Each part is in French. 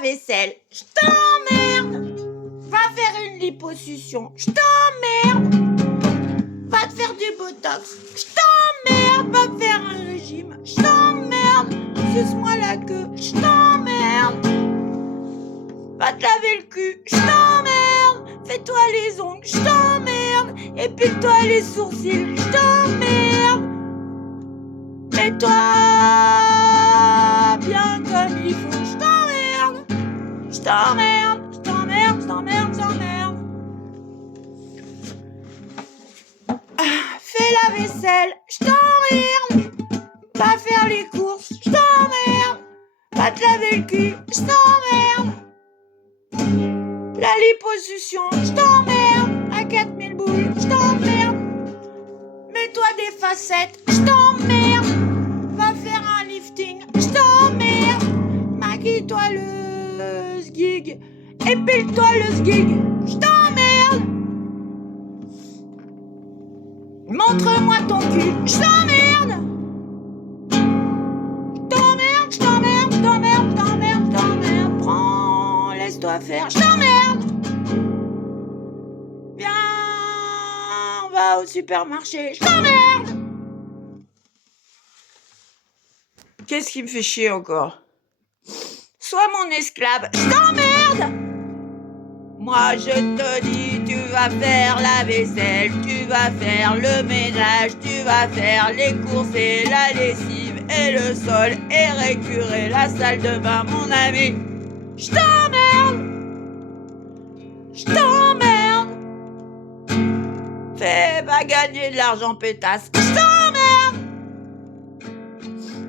la vaisselle, je t'emmerde. Va faire une liposuction, je t'emmerde. Va te faire du botox, je t'emmerde. Va faire un régime, je t'emmerde. Suce-moi la queue, je t'emmerde. Va te laver le cul, je t'emmerde. Fais-toi les ongles, je t'emmerde. Épile-toi les sourcils, je t'emmerde. Mets-toi bien comme il faut, je t'emmerde. Je t'emmerde, je t'emmerde, je t'emmerde, je t'emmerde. Fais la vaisselle, je t'emmerde. Va faire les courses, je t'emmerde. Va te laver le cul, je t'emmerde. La liposuction, je t'emmerde. À 4000 boules, je t'emmerde. Mets-toi des facettes, je t'emmerde. Va faire un lifting, je t'emmerde. Maquille-toi le sgig. Épile-toi le sgig, je t'emmerde. Montre-moi ton cul, je t'emmerde. Je t'emmerde, je t'emmerde, je t'emmerde, je t'emmerde, je t'emmerde. Prends, laisse-toi faire, je t'emmerde. Viens, on va au supermarché, je t'emmerde. Qu'est-ce qui me fait chier encore? Sois mon esclave, je t'emmerde. Moi je te dis, tu vas faire la vaisselle, tu vas faire le ménage, tu vas faire les courses et la lessive et le sol et récurer la salle de bain, mon ami. Je t'emmerde. Je t'emmerde. Fais pas gagner de l'argent pétasse, je t'emmerde.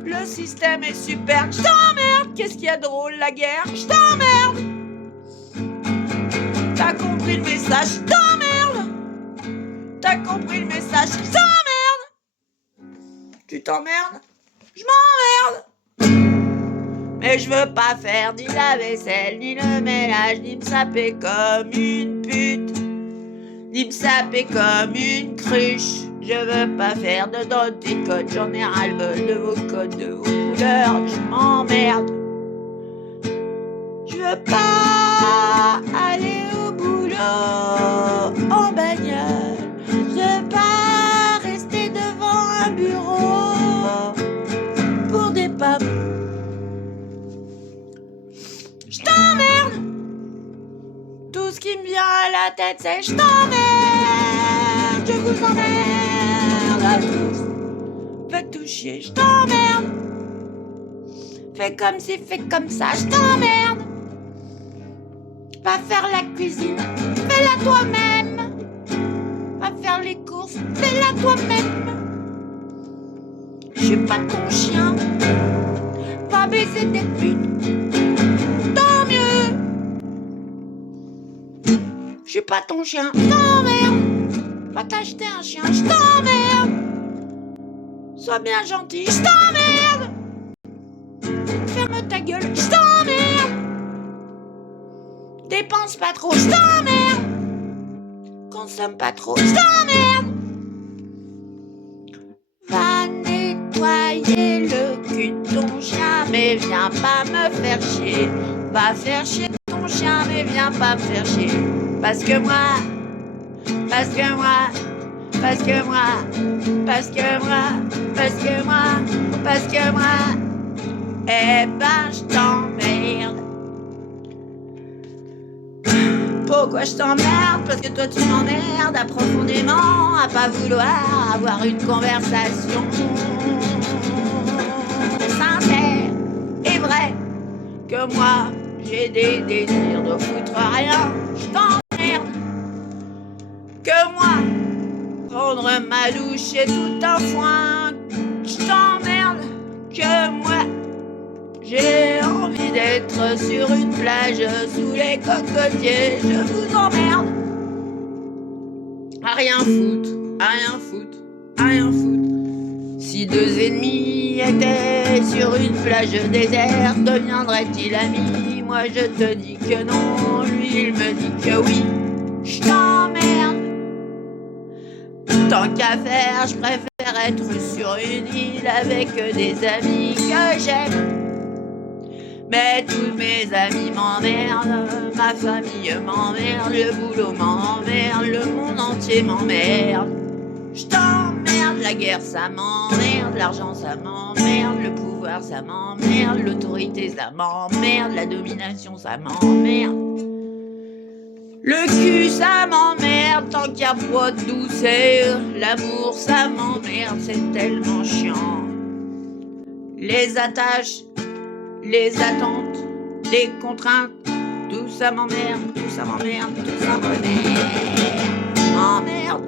Le système est super, je t'emmerde. Qu'est-ce qu'il y a de drôle, la guerre, je t'emmerde. T'as compris le message, je t'emmerde. T'as compris le message, je t'emmerde. Tu t'emmerdes, je m'emmerde. Mais je veux pas faire ni la vaisselle, ni le ménage, ni me saper comme une pute, ni me saper comme une cruche. Je veux pas faire de denticode, j'en ai ras-le-bol de vos codes, de vos couleurs, je m'emmerde. Je veux pas aller au boulot en bagnole. Je veux pas rester devant un bureau pour des pommes. Je t'emmerde. Tout ce qui me vient à la tête, c'est je t'emmerde. Je vous emmerde à tous. Faites tout chier, je t'emmerde. Fais comme si, fais comme ça, je t'emmerde. Va faire la cuisine, fais-la toi-même. Va faire les courses, fais-la toi-même. Je suis pas ton chien. Va baiser des putes, tant mieux. Je suis pas ton chien, je t'emmerde. Va t'acheter un chien, je t'emmerde. Sois bien gentil, je t'emmerde. Ferme ta gueule, je t'emmerde. Dépense pas trop, je t'emmerde. Consomme pas trop, je t'emmerde. Va nettoyer le cul de ton chien, mais viens pas me faire chier. Va faire chier ton chien, mais viens pas me faire chier. Parce que moi, parce que moi, parce que moi, parce que moi, parce que moi, parce que moi, eh ben je t'emmerde. Pourquoi je t'emmerde? Parce que toi tu m'emmerdes profondément à pas vouloir avoir une conversation sincère et vraie. Que moi j'ai des désirs de foutre rien, je t'emmerde. Que moi prendre ma douche est tout un foin, je t'emmerde. Que moi j'ai envie d'être sur une plage sous les cocotiers, je vous emmerde. À rien foutre, à rien foutre, à rien foutre. Si deux ennemis étaient sur une plage déserte, deviendraient-ils amis? Moi je te dis que non, lui il me dit que oui. Je t'emmerde. Tant qu'à faire, je préfère être sur une île avec des amis que j'aime. Mais tous mes amis m'emmerdent, ma famille m'emmerde, le boulot m'emmerde, le monde entier m'emmerde. Je t'emmerde, la guerre ça m'emmerde, l'argent ça m'emmerde, le pouvoir ça m'emmerde, l'autorité ça m'emmerde, la domination ça m'emmerde. Le cul ça m'emmerde, tant qu'il y a pas de douceur, l'amour ça m'emmerde, c'est tellement chiant. Les attaches, les attentes, les contraintes, tout ça m'emmerde, tout ça m'emmerde, tout ça m'emmerde.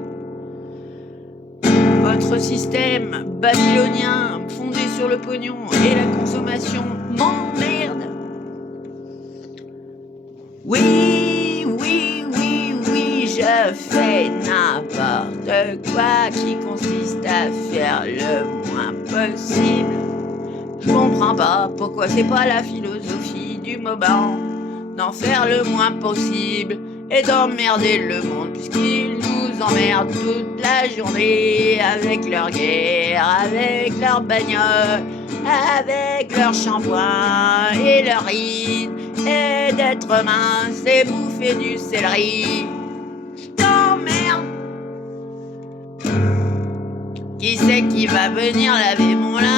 Votre système babylonien fondé sur le pognon et la consommation m'emmerde. Oui, oui, oui, oui, je fais n'importe quoi qui consiste à faire le moins possible. Je comprends pas pourquoi c'est pas la philosophie du moment d'en faire le moins possible et d'emmerder le monde puisqu'ils nous emmerdent toute la journée avec leur guerre, avec leur bagnole, avec leur shampoing et leur ride et d'être mince et bouffer du céleri. Je t'emmerde. Qui c'est qui va venir laver mon linge?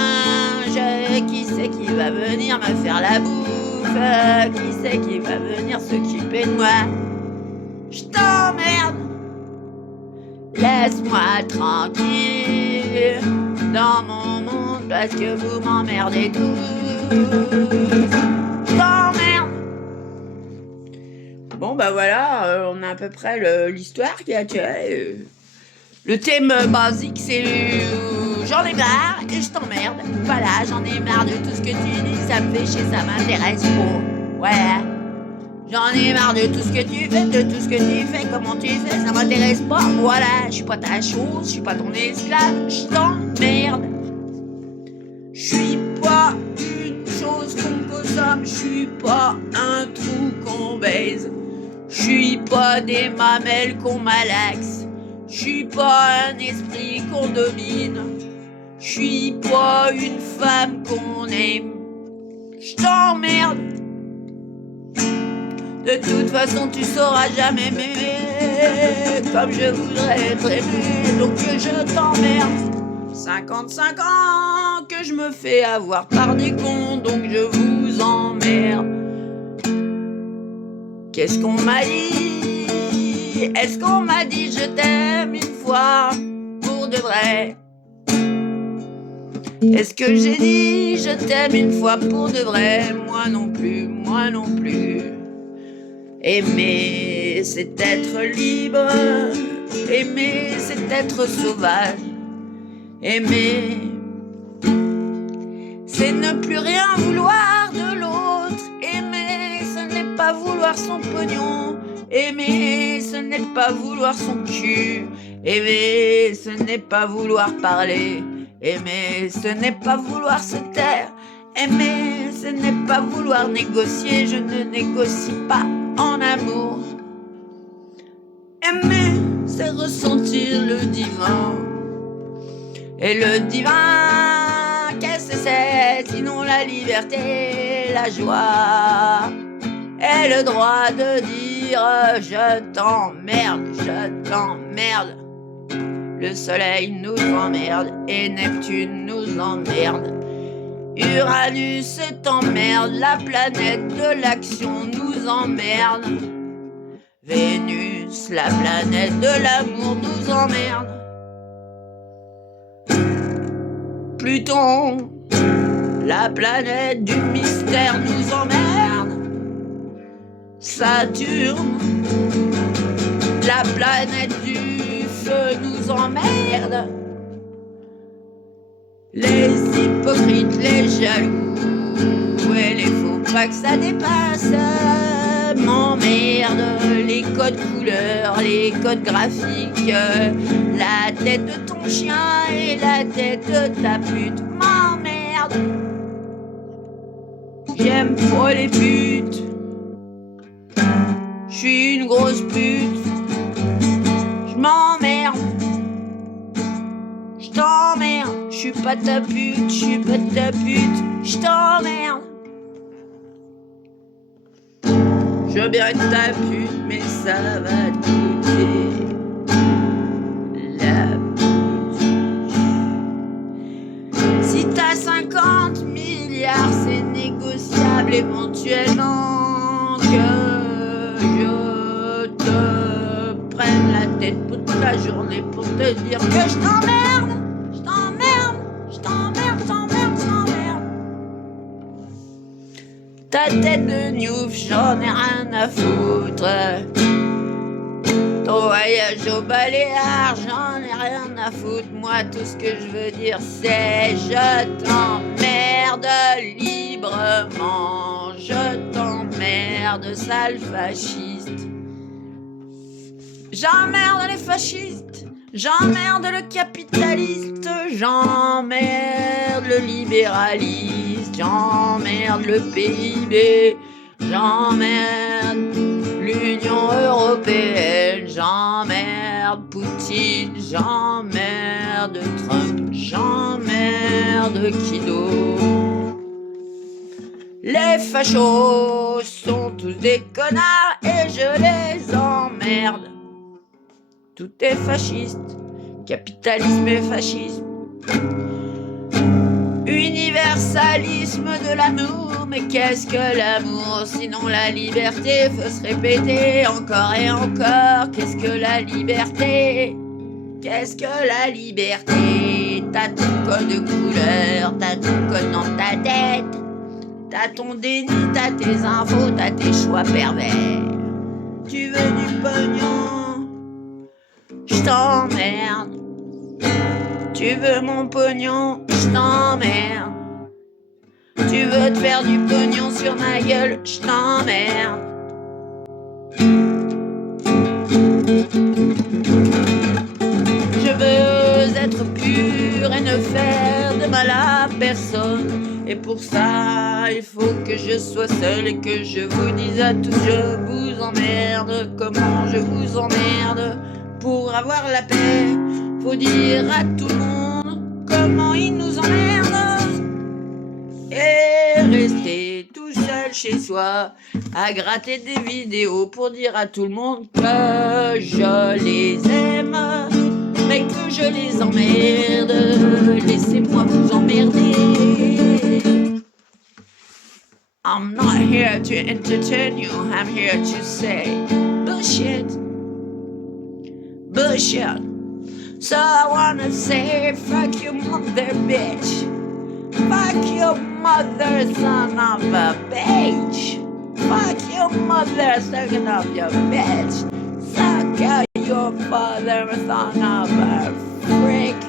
Qui c'est qui va venir me faire la bouffe? Qui c'est qui va venir s'occuper de moi? Je t'emmerde. Laisse-moi tranquille dans mon monde parce que vous m'emmerdez tous. Je t'emmerde. Bon bah voilà, on a à peu près l'histoire qui a tué. Le thème basique c'est j'en ai marre et je t'emmerde. Voilà, j'en ai marre de tout ce que tu dis, ça me fait chier, ça m'intéresse pas. Voilà. J'en ai marre de tout ce que tu fais, de tout ce que tu fais, comment tu fais, ça m'intéresse pas. Voilà, je suis pas ta chose, je suis pas ton esclave, je t'emmerde. Je suis pas une chose qu'on consomme, je suis pas un trou qu'on baise. Je suis pas des mamelles qu'on malaxe. Je suis pas un esprit qu'on domine. Je suis pas une femme qu'on aime. Je t'emmerde. De toute façon tu sauras jamais m'aimer comme je voudrais être aimé. Donc je t'emmerde. 55 ans que je me fais avoir par des cons. Donc je vous emmerde. Qu'est-ce qu'on m'a dit? Est-ce qu'on m'a dit je t'aime une fois pour de vrai? Est-ce que j'ai dit je t'aime une fois pour de vrai? Moi non plus, moi non plus. Aimer, c'est être libre. Aimer, c'est être sauvage. Aimer, c'est ne plus rien vouloir de l'autre. Aimer, ce n'est pas vouloir son pognon. Aimer, ce n'est pas vouloir son cul. Aimer, ce n'est pas vouloir parler. Aimer, ce n'est pas vouloir se taire. Aimer, ce n'est pas vouloir négocier. Je ne négocie pas en amour. Aimer, c'est ressentir le divin. Et le divin, qu'est-ce que c'est sinon la liberté, la joie et le droit de dire je t'emmerde, je t'emmerde. Le soleil nous emmerde et Neptune nous emmerde. Uranus t'emmerde, la planète de l'action nous emmerde. Vénus, la planète de l'amour nous emmerde. Pluton, la planète du mystère nous emmerde. Saturne, la planète du feu nous emmerde. Les hypocrites, les jaloux et les faux pas que ça dépasse m'emmerdent. Les codes couleurs, les codes graphiques, la tête de ton chien et la tête de ta pute m'emmerdent. J'aime pas les putes. Je suis une grosse pute. Je m'emmerde. Je t'emmerde. Je suis pas ta pute. Je suis pas ta pute. Je t'emmerde. Je veux bien être ta pute, mais ça va te coûter la boutique. Si t'as 50 milliards, c'est négociable éventuellement que je te prenne la tête pour toute la journée pour te dire que je t'emmerde, je t'emmerde, je t'emmerde, je t'emmerde, je t'emmerde. Ta tête de gnouf, j'en ai rien à foutre. Ton voyage au Baléares, j'en ai rien à foutre. Moi, tout ce que je veux dire, c'est je t'emmerde librement. Je t'emmerde, sale fasciste. J'emmerde les fascistes, j'emmerde le capitaliste, j'emmerde le libéraliste, j'emmerde le PIB, j'emmerde l'Union européenne, j'emmerde Poutine, j'emmerde Trump, j'emmerde Kido. Les fachos sont tous des connards et je les emmerde. Tout est fasciste, capitalisme et fascisme. Universalisme de l'amour, mais qu'est-ce que l'amour? Sinon la liberté, faut se répéter encore et encore. Qu'est-ce que la liberté? Qu'est-ce que la liberté? T'as ton code de couleur, t'as ton code dans ta tête. T'as ton déni, t'as tes infos, t'as tes choix pervers. Tu veux du pognon? Je t'emmerde. Tu veux mon pognon? Je t'emmerde. Tu veux te faire du pognon sur ma gueule? Je t'emmerde. Je veux être pur et ne faire de mal à personne. Et pour ça, il faut que je sois seul et que je vous dise à tous je vous emmerde. Comment je vous emmerde? Pour avoir la paix, faut dire à tout le monde comment il nous emmerde. Et rester tout seul chez soi à gratter des vidéos pour dire à tout le monde que je les aime, mais que je les emmerde. Laissez-moi vous emmerder. I'm not here to entertain you, I'm here to say bullshit. Bullshit. So I wanna say fuck your mother, bitch. Fuck your mother, son of a bitch. Fuck your mother, son of your bitch. Suck your father, son of a freak.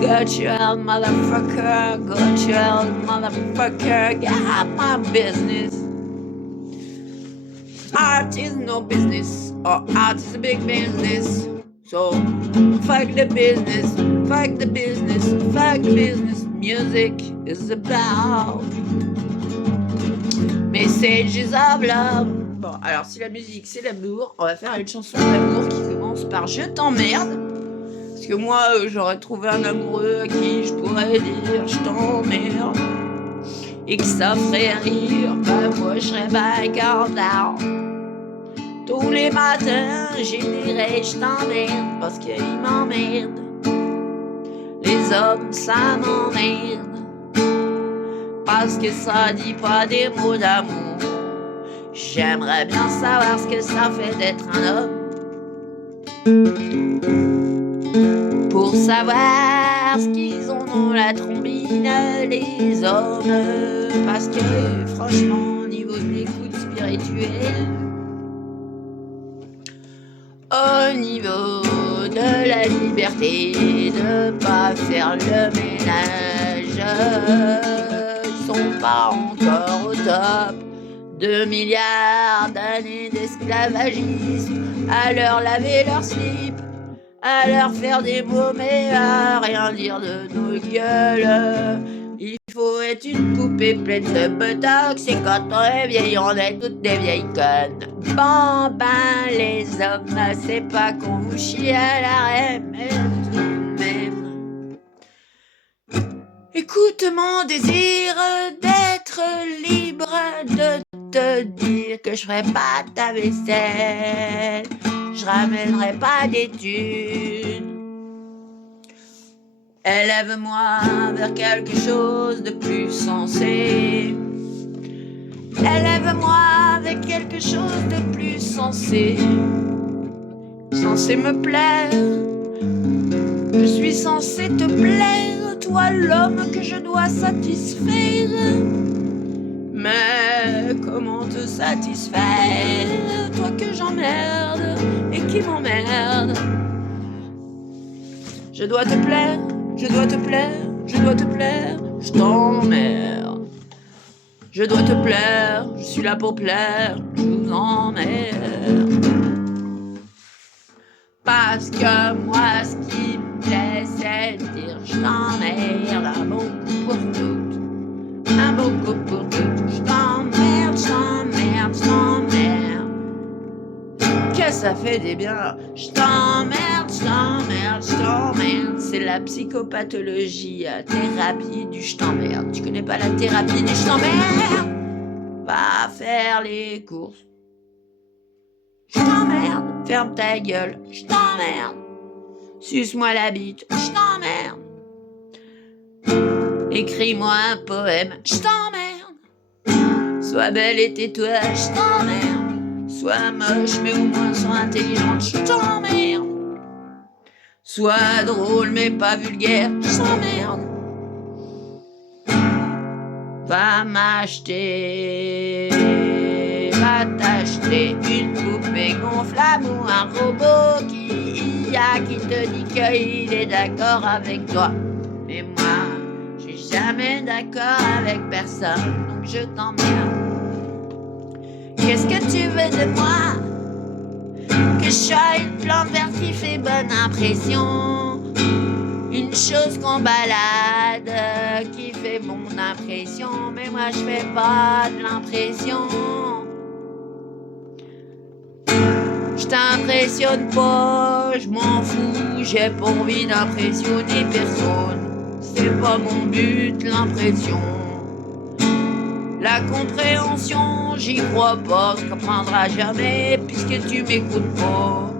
Go to hell, motherfucker. Go to hell, motherfucker. Get out my business. Art is no business, or art is a big business. So, fuck the business, fuck the business, fuck the business. Music is about messages of love. Bon, alors si la musique c'est l'amour, on va faire une chanson d'amour qui commence par je t'emmerde. Parce que moi, j'aurais trouvé un amoureux à qui je pourrais dire je t'emmerde. Et que ça ferait rire, bah moi je serais bagarre. Tous les matins, j'ai dirais je t'emmerde parce qu'ils m'emmerdent. Les hommes, ça m'emmerde parce que ça dit pas des mots d'amour. J'aimerais bien savoir ce que ça fait d'être un homme. Pour savoir ce qu'ils ont dans la trombine, les hommes. Parce que franchement, au niveau de l'écoute spirituelle, au niveau de la liberté de pas faire le ménage, ils sont pas encore au top. 2 milliards d'années d'esclavagisme, à leur laver leur slip, à leur faire des mots mais à rien dire de nos gueules. Il faut être une poupée pleine de botox et quand on est vieille on est toutes des vieilles connes. Bon ben les hommes, c'est pas qu'on vous chie à l'arrêt, mais tout de même. Écoute mon désir d'être libre de te dire que je ferai pas ta vaisselle, je ramènerai pas d'études. Élève-moi vers quelque chose de plus sensé. Élève-moi vers quelque chose de plus sensé. Censé me plaire, je suis censé te plaire, toi l'homme que je dois satisfaire. Mais comment te satisfaire, toi que j'emmerde et qui m'emmerde? Je dois te plaire, je dois te plaire, je dois te plaire, je t'emmerde. Je dois te plaire, je suis là pour plaire, je vous emmerde. Parce que moi ce qui me plaît c'est de dire je t'emmerde. Un bon coup pour toutes, un bon coup pour toutes. Je t'emmerde, je t'emmerde, je t'emmerde. Que ça fait des biens. Je t'emmerde, je t'emmerde, je t'emmerde. C'est la psychopathologie, thérapie du je t'emmerde. Tu connais pas la thérapie du je t'emmerde? Va faire les courses. Je t'emmerde, ferme ta gueule, je t'emmerde. Suce-moi la bite, je t'emmerde. Écris-moi un poème, je t'emmerde. Sois belle et tais-toi, je t'emmerde. Sois moche mais au moins sois intelligente, je t'emmerde. Sois drôle mais pas vulgaire, je t'emmerde. Va m'acheter, va t'acheter une poupée gonflable ou un robot qui te dit qu'il est d'accord avec toi. Mais moi, je suis jamais d'accord avec personne, donc je t'emmerde. Qu'est-ce que tu veux de moi? Que je sois une plante verte qui fait bonne impression, une chose qu'on balade qui fait bonne impression, mais moi je fais pas de l'impression. Je t'impressionne pas, je m'en fous, j'ai pas envie d'impressionner personne. C'est pas mon but, l'impression. La compréhension, j'y crois pas, je comprendras jamais puisque tu m'écoutes pas.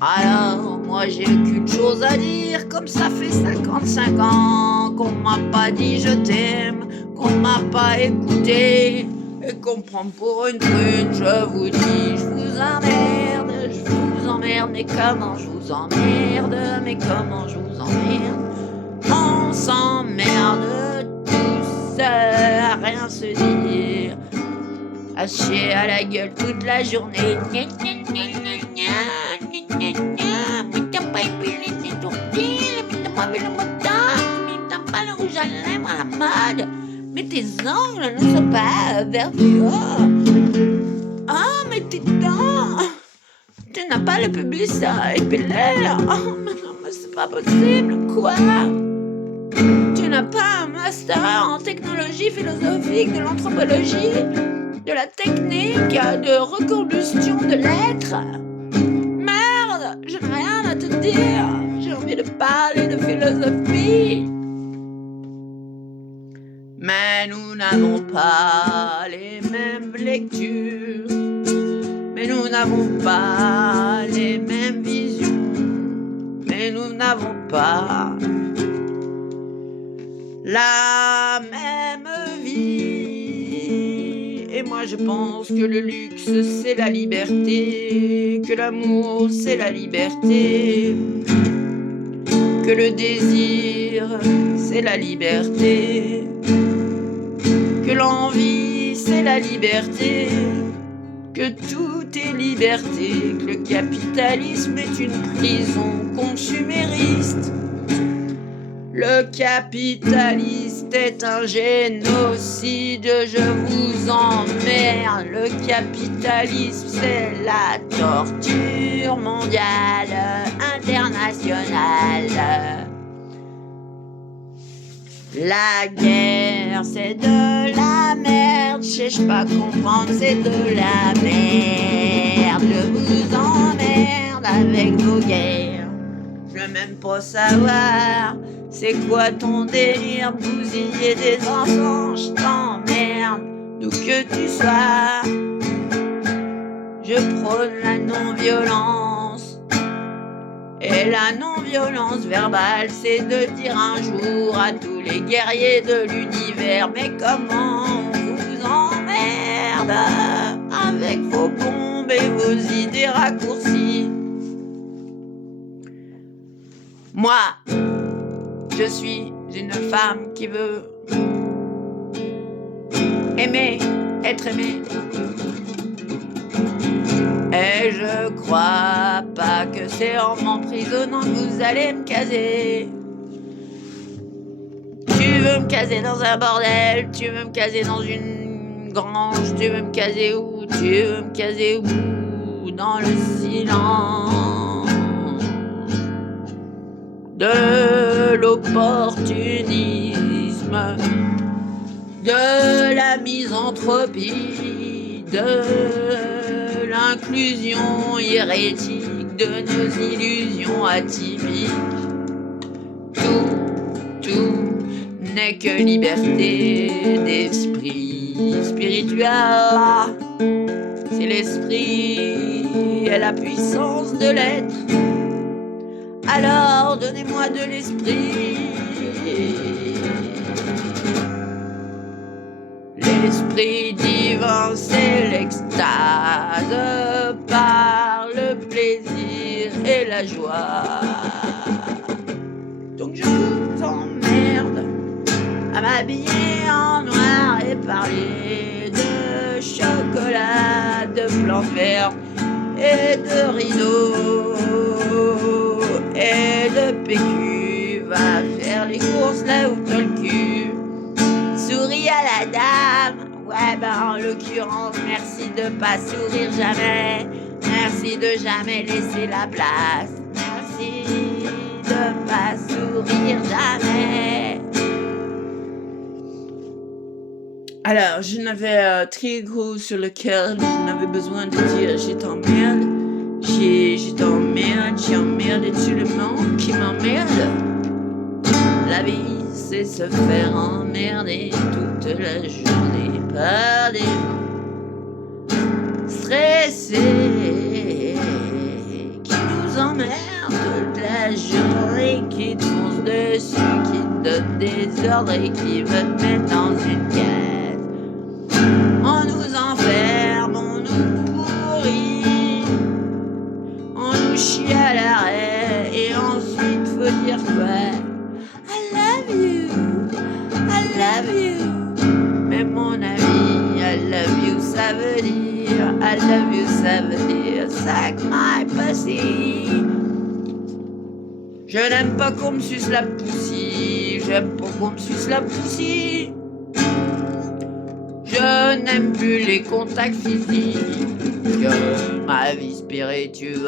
Alors, moi j'ai qu'une chose à dire, comme ça fait 55 ans qu'on m'a pas dit je t'aime, qu'on m'a pas écouté et qu'on me prend pour une prune. Je vous dis, je vous emmerde, mais comment je vous emmerde, mais comment je vous emmerde. On s'emmerde tous à rien se dire, à chier à la gueule toute la journée. Mais t'as pas épilé tes sourcils, mais t'as pas fait le montage, mais t'as pas le rouge à lèvres à la mode, mais tes ongles ne sont pas vertueux. Ah, mais tes dents, tu n'as pas le pubis épilé. Oh, mais non, mais c'est pas possible, quoi? Tu n'as pas un master en technologie philosophique, de l'anthropologie, de la technique, de recombustion de l'être? Je n'ai rien à te dire, j'ai envie de parler de philosophie. Mais nous n'avons pas les mêmes lectures, mais nous n'avons pas les mêmes visions, mais nous n'avons pas la même vie. Et moi je pense que le luxe c'est la liberté, que l'amour c'est la liberté, que le désir c'est la liberté, que l'envie c'est la liberté, que tout est liberté, que le capitalisme est une prison consumériste. Le capitaliste est un génocide, je vous emmerde. Le capitalisme, c'est la torture mondiale, internationale. La guerre, c'est de la merde, je cherche pas à comprendre, c'est de la merde. Je vous emmerde avec vos guerres, je veux même pas savoir. C'est quoi ton délire, bousiller des enfants, je t'emmerde. soir. Je prône la non-violence. Et la non-violence verbale, c'est de dire un jour à tous les guerriers de l'univers: mais comment on vous emmerde avec vos bombes et vos idées raccourcies. Moi, je suis une femme qui veut aimer, être aimée. Et je crois pas que c'est en m'emprisonnant que vous allez me caser. Tu veux me caser dans un bordel, tu veux me caser dans une grange, tu veux me caser où, tu veux me caser où? Dans le silence de l'opportunisme, de la misanthropie, de l'inclusion hérétique, de nos illusions atypiques. Tout n'est que liberté d'esprit spirituel. C'est l'esprit et la puissance de l'être. Alors donnez-moi de l'esprit. L'esprit divin, c'est l'extase par le plaisir et la joie. Donc je vous emmerde à m'habiller en noir et parler de chocolat, de plantes vertes et de rideaux et de PQ. Va faire les courses là où t'as le cul. Souris à la dame. Ouais, en l'occurrence, merci de pas sourire jamais. Merci de jamais laisser la place. Merci de pas sourire jamais. Alors, je n'avais très gros sur le cœur. Je n'avais besoin de dire je t'emmerde. Je t'emmerde, j'ai emmerdé tout le monde qui m'emmerde. La vie, c'est se faire emmerder toute la journée par des gens stressés qui nous emmerdent toute la journée, qui te foncent dessus, qui te donnent des ordres et qui veulent te mettre dans une case. On nous enferme, on nous pourrit, on nous chie à l'arrêt et ensuite faut dire quoi? I love you. Mais mon ami, I love you, ça veut dire, I love you, ça veut dire, suck my pussy. Je n'aime pas qu'on me suce la poussie, j'aime pas qu'on me suce la poussie. Je n'aime plus les contacts physiques, ma vie spirituelle,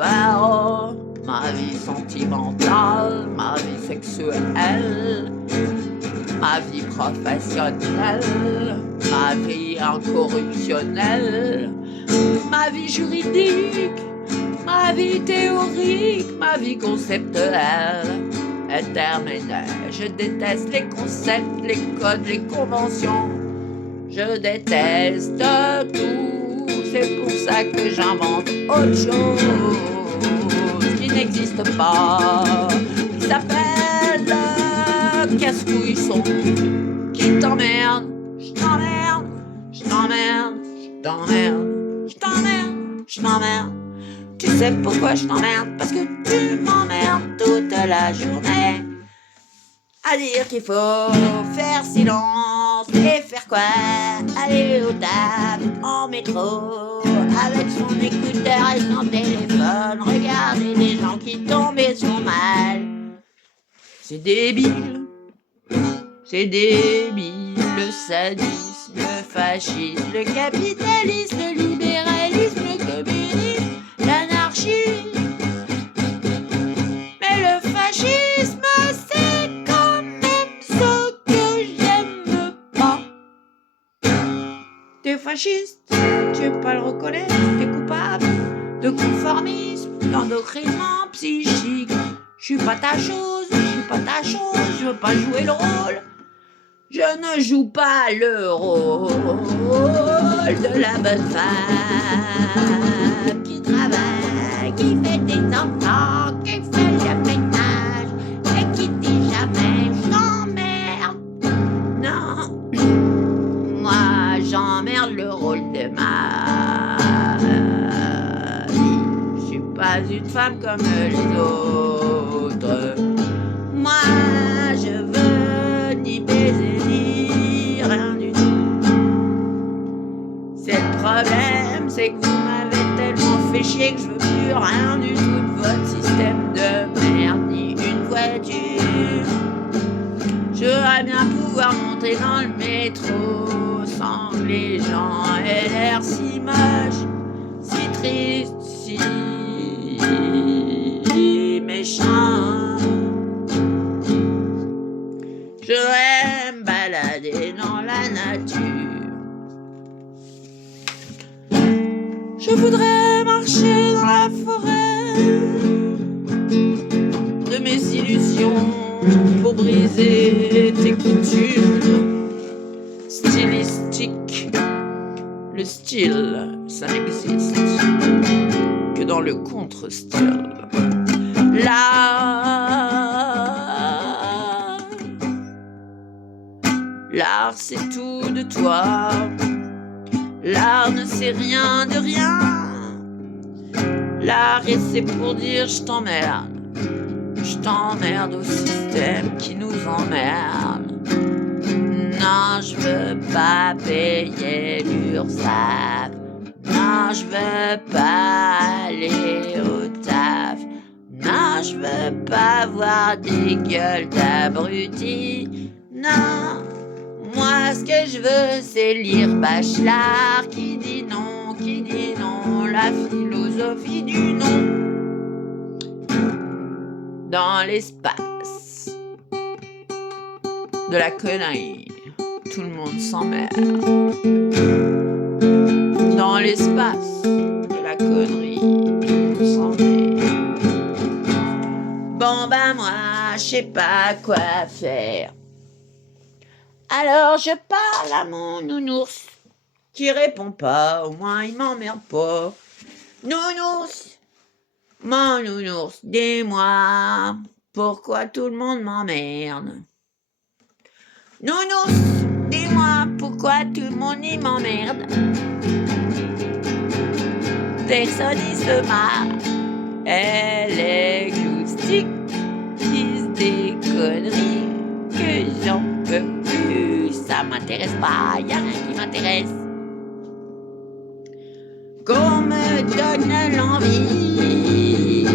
ma vie sentimentale, ma vie sexuelle, ma vie professionnelle, ma vie incorruptionnelle, ma vie juridique, ma vie théorique, ma vie conceptuelle est terminée. Je déteste les concepts, les codes, les conventions. Je déteste tout. C'est pour ça que j'invente autre chose qui n'existe pas, qui s'appelle casse-couille son, qui t'emmerde, je t'emmerde, je t'emmerde, je t'emmerde, je t'emmerde, je t'emmerde. Tu sais pourquoi je t'emmerde? Parce que tu m'emmerdes toute la journée à dire qu'il faut faire silence et faire quoi? Aller au taf en métro avec son écouteur et son téléphone, regarder les gens qui tombent et sont mal. C'est débile, le sadisme, le fascisme, le capitalisme, le libéralisme, le communisme, l'anarchie. Mais le fascisme, c'est quand même ce que j'aime pas. T'es fasciste, tu veux pas le reconnaître, t'es coupable de conformisme, d'endoctrinement psychique. Je suis pas ta chose, je veux pas jouer le rôle. Je ne joue pas le rôle. rôle de la bonne femme qui travaille, qui fait des enfants, qui fait le ménage et qui dit jamais je t'emmerde. Non, moi j'emmerde le rôle de ma vie. Je suis pas une femme comme les autres. Moi je veux ni baiser ni rien du tout. C'est le problème, c'est que vous m'avez tellement fait chier que je veux plus rien du tout de votre système de merde, ni une voiture. J'aurais bien pouvoir monter dans le métro sans que les gens aient l'air si moches, si tristes, si méchants. J'aurais me balader dans la nature. Je voudrais marcher dans la forêt de mes illusions pour briser tes coutumes stylistiques. Le style, ça n'existe que dans le contre-style. L'art, c'est tout de toi. L'art ne sait rien de rien. L'art, et c'est pour dire je t'emmerde. Je t'emmerde au système qui nous emmerde. Non, je veux pas payer l'URSSAF. Non, je veux pas aller au taf. Non, je veux pas voir des gueules d'abrutis. Non, moi ce que je veux c'est lire Bachelard qui dit non, la philosophie du non. Dans l'espace de la connerie, tout le monde s'emmerde. Dans l'espace de la connerie, tout le monde s'emmerde. Bon ben moi, je sais pas quoi faire. Alors je parle à mon nounours qui répond pas, au moins il m'emmerde pas. Nounours, mon nounours, dis-moi pourquoi tout le monde m'emmerde. Nounours, dis-moi pourquoi tout le monde y m'emmerde. Personne y se marre, elle est gloustique, disent des conneries que j'en peux plus. Ça m'intéresse pas, y a rien qui m'intéresse. Qu'on me donne l'envie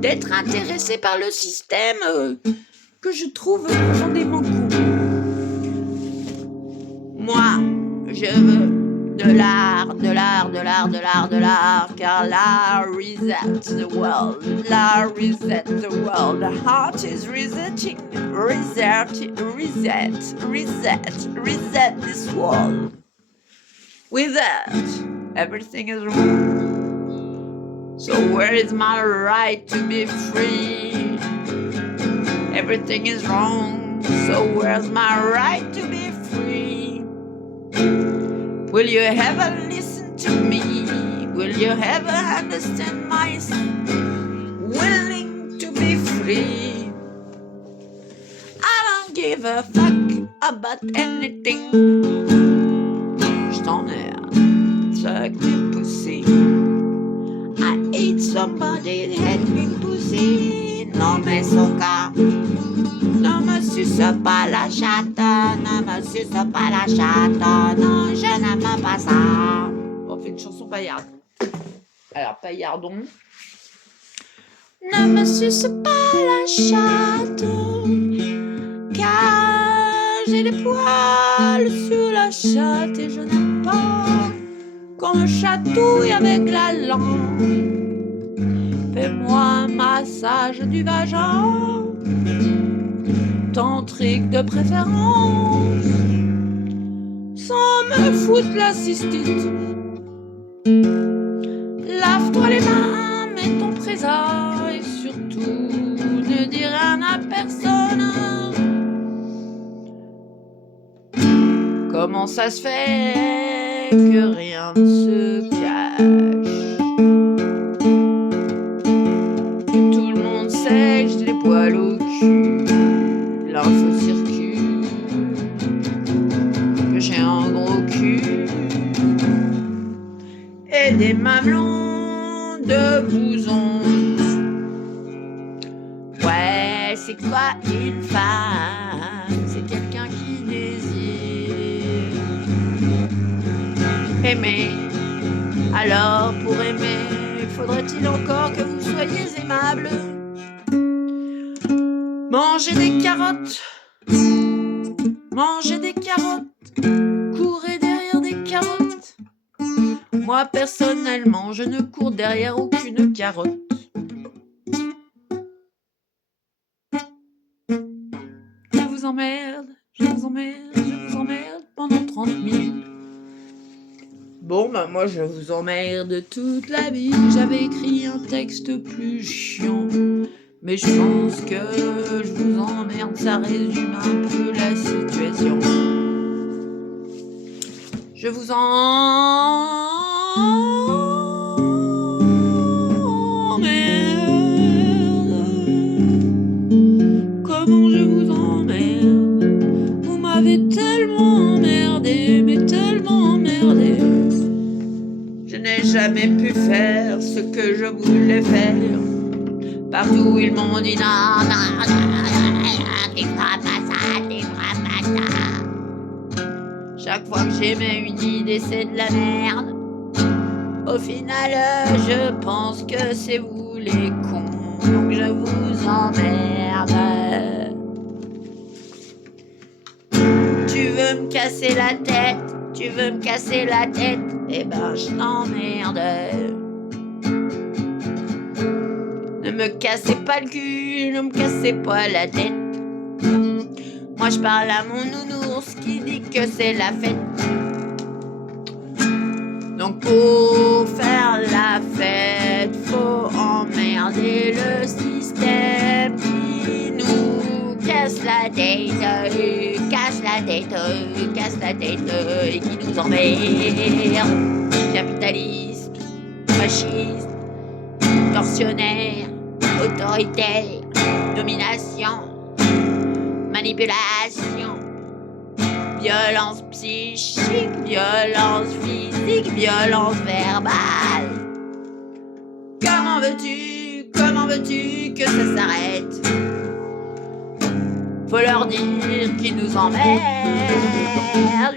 d'être intéressé par le système que je trouve profondément cool. Moi, je veux de l'art, car l'art reset the world. L'art reset the world. The heart is resetting, reset this world. With that, everything is wrong. So where is my right to be free? Everything is wrong. So where's my right to be free? Will you ever listen to me? Will you ever understand my willing to be free? I don't give a fuck about anything. Je t'emmerde, suck me pussy. I hate somebody that me pussy. Non mais son cas, ne me suce pas la chatte, ne me suce pas la chatte, non je n'aime pas ça. On fait une chanson paillarde. Alors paillardon. Ne me suce pas la chatte, car j'ai des poils sur la chatte et je n'aime pas qu'on me chatouille avec la langue. Fais-moi un massage du vagin, tantrique de préférence, sans me foutre la cystite. Lave-toi les mains, mets ton présent et surtout ne dis rien à personne. Comment ça se fait que rien ne se cache, que tout le monde sait que j'ai les poils au cul, l'info circule, que j'ai un gros cul et des mamelons de blouson. Ouais, c'est quoi une femme? C'est quelqu'un qui désire aimer. Alors pour aimer, faudrait-il encore que vous soyez aimable? Mangez des carottes, mangez des carottes, courez derrière des carottes. Moi personnellement, je ne cours derrière aucune carotte. Je vous emmerde, je vous emmerde, je vous emmerde pendant 30 minutes. Bon, bah moi je vous emmerde toute la vie. J'avais écrit un texte plus chiant, mais je pense que je vous emmerde, ça résume un peu la situation. Je vous emmerde. Comment je vous emmerde? Vous m'avez tellement emmerdé, mais tellement emmerdé. Je n'ai jamais pu faire ce que je voulais faire. Partout ils m'ont dit non, non, non, tu feras pas ça, tu feras pas ça. Chaque fois que j'aimais une idée, c'est de la merde. Au final, je pense que c'est vous les cons, donc je vous emmerde. Tu veux me casser la tête, tu veux me casser la tête, eh ben je t'emmerde. Ne me cassez pas le cul, ne me cassez pas la tête. Moi je parle à mon nounours qui dit que c'est la fête. Donc pour faire la fête, faut emmerder le système qui nous casse la tête, casse la tête, casse la tête et qui nous emmerde. Capitaliste, fasciste, tortionnaire, autoritaire, domination, manipulation, violence psychique, violence physique, violence verbale. Comment veux-tu que ça s'arrête? Faut leur dire qu'ils nous emmerdent,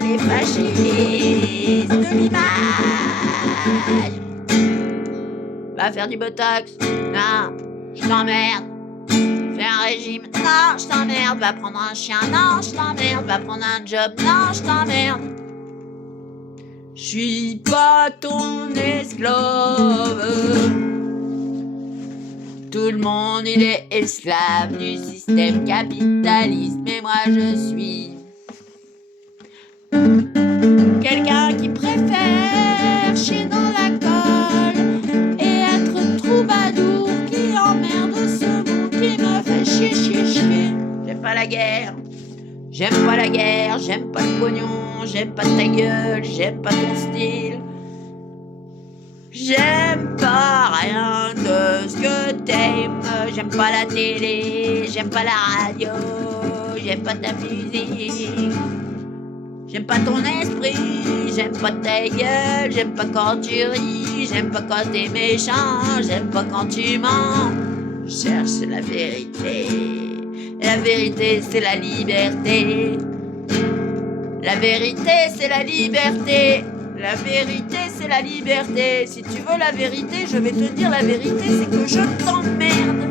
les fascistes de l'image. Va faire du botox, non, je t'emmerde. Fais un régime, non, je t'emmerde. Va prendre un chien, non, je t'emmerde. Va prendre un job, non, je t'emmerde. Je suis pas ton esclave. Tout le monde il est esclave du système capitaliste, mais moi je suis quelqu'un qui préfère chier dans la colle et être troubadour qui emmerde ce monde qui me fait chier. J'aime pas la guerre, j'aime pas la guerre, j'aime pas le pognon, j'aime pas ta gueule, j'aime pas ton style. J'aime pas rien de ce que t'aimes. J'aime pas la télé, j'aime pas la radio, j'aime pas ta musique. J'aime pas ton esprit, j'aime pas ta gueule, j'aime pas quand tu ris, j'aime pas quand t'es méchant, j'aime pas quand tu mens. Je cherche la vérité, et la vérité c'est la liberté. La vérité c'est la liberté. La vérité, c'est la liberté. Si tu veux la vérité, je vais te dire la vérité, c'est que je t'emmerde.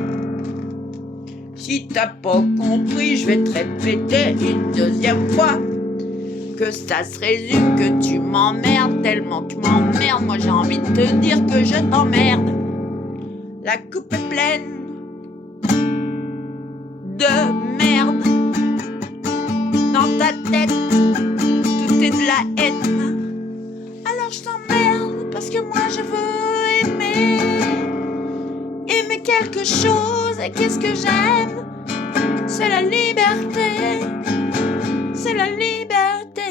Si t'as pas compris, je vais te répéter une deuxième fois que ça se résume que tu m'emmerdes tellement que tu m'emmerdes. Moi j'ai envie de te dire que je t'emmerde. La coupe est pleine de merde. Dans ta tête, tout est de la haine. Alors je t'emmerde parce que moi je veux aimer quelque chose. Et qu'est-ce que j'aime? C'est la liberté, c'est la liberté.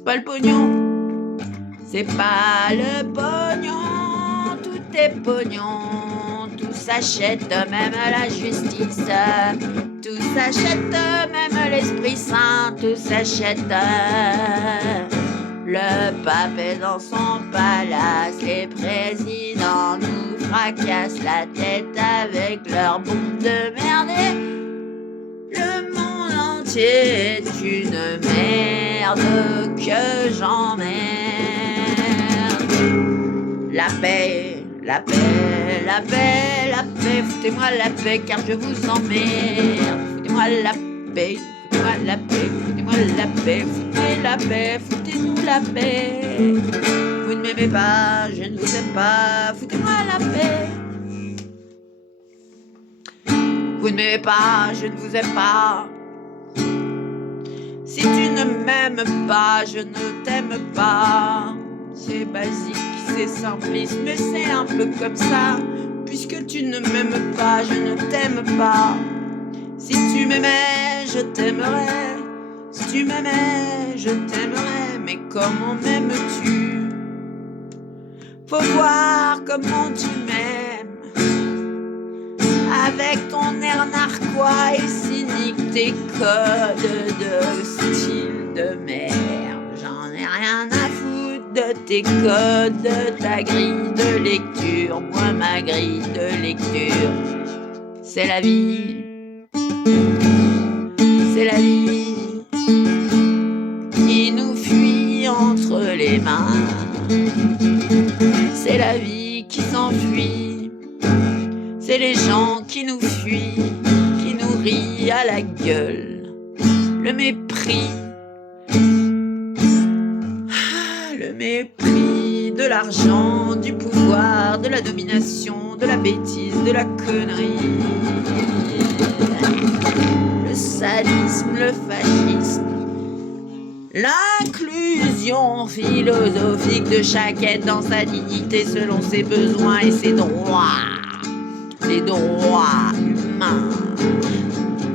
c'est pas le pognon. C'est pas le pognon, tout est pognon. Tout s'achète, même la justice. Tout s'achète, même l'Esprit Saint. Tout s'achète. Le pape est dans son palace. Les présidents nous fracassent la tête avec leur bombe de merde. Le monde entier est une merde que j'emmerde. La paix, la paix, la paix, la paix. Foutez-moi la paix car je vous emmerde. Foutez-moi la paix, foutez-moi la paix, foutez-moi la paix, foutez la paix, foutez-nous la paix. Vous ne m'aimez pas, je ne vous aime pas, foutez-moi la paix. Vous ne m'aimez pas, je ne vous aime pas. Si tu ne m'aimes pas, je ne t'aime pas. C'est basique, c'est simpliste, mais c'est un peu comme ça. Puisque tu ne m'aimes pas, je ne t'aime pas. Si tu m'aimais, je t'aimerais. Si tu m'aimais, je t'aimerais. Mais comment m'aimes-tu? Faut voir comment tu m'aimes. Avec ton air narquois et cynique, tes codes de style de merde. J'en ai rien à foutre de tes codes, de ta grille de lecture. Moi, ma grille de lecture, c'est la vie. C'est la vie qui nous fuit entre les mains. C'est la vie qui s'enfuit. C'est les gens qui nous fuient, qui nous rient à la gueule. Le mépris. Le mépris de l'argent, du pouvoir, de la domination, de la bêtise, de la connerie. Le sadisme, le fascisme. L'inclusion philosophique de chaque être dans sa dignité selon ses besoins et ses droits. Les droits humains.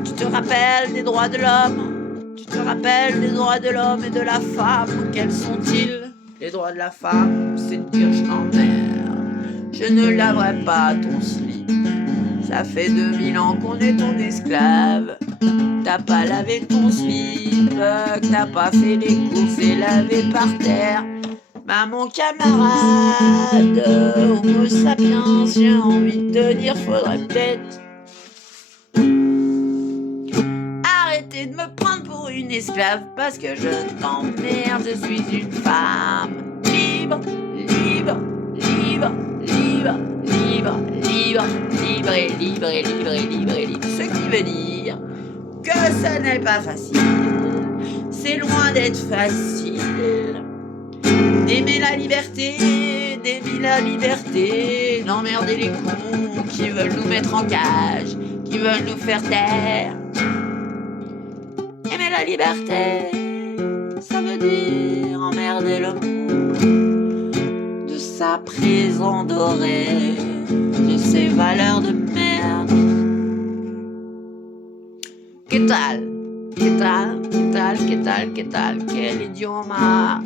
Tu te rappelles des droits de l'homme? Tu te rappelles des droits de l'homme et de la femme? Quels sont-ils? Les droits de la femme, c'est de dire je t'emmerde. Je ne laverai pas ton slip. Ça fait 2000 ans qu'on est ton esclave. T'as pas lavé ton slip, t'as pas fait les courses et lavé par terre. Bah mon camarade, homo sapiens, j'ai envie de te dire, faudrait peut-être arrêter de me prendre pour une esclave parce que je t'emmerde, je suis une femme libre, libre, libre, libre, libre, libre, libre et libre et libre et libre et libre. Ce qui veut dire que ça n'est pas facile, c'est loin d'être facile. D'aimer la liberté, d'emmerder les cons qui veulent nous mettre en cage, qui veulent nous faire taire. Aimer la liberté, ça veut dire emmerder le monde de sa prison dorée, de ses valeurs de merde. ¿Qué tal? ¿Qué tal? ¿Qué tal? ¿Qué tal? ¿Qué tal? Que el idioma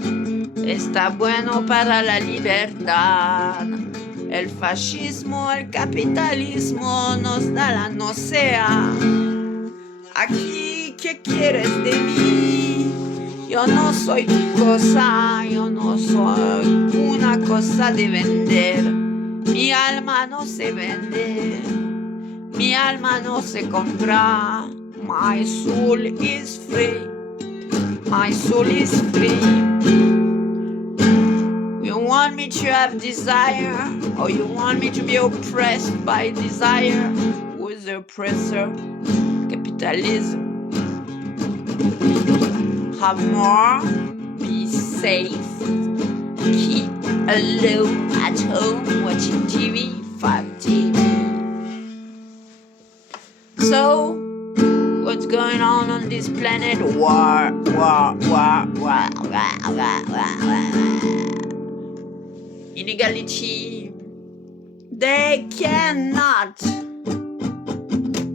está bueno para la libertad. El fascismo, el capitalismo nos da la náusea. Aquí, ¿qué quieres de mí? Yo no soy tu cosa, yo no soy una cosa de vender. Mi alma no se vende, mi alma no se compra. My soul is free. My soul is free. You want me to have desire, or you want me to be oppressed by desire? Who is the oppressor? Capitalism. Have more, be safe, keep alone at home watching TV, 5 TV. So, what's going on this planet? War. Inequality. They cannot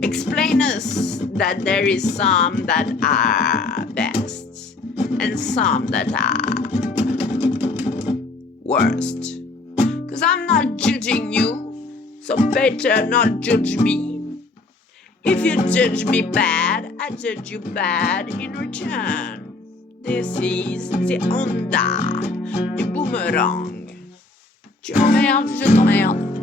explain us that there is some that are best and some that are worst. 'Cause I'm not judging you, so better not judge me. If you judge me bad, I judge you bad in return. This is the Honda du boomerang. Tu m'emmerdes, je t'emmerde.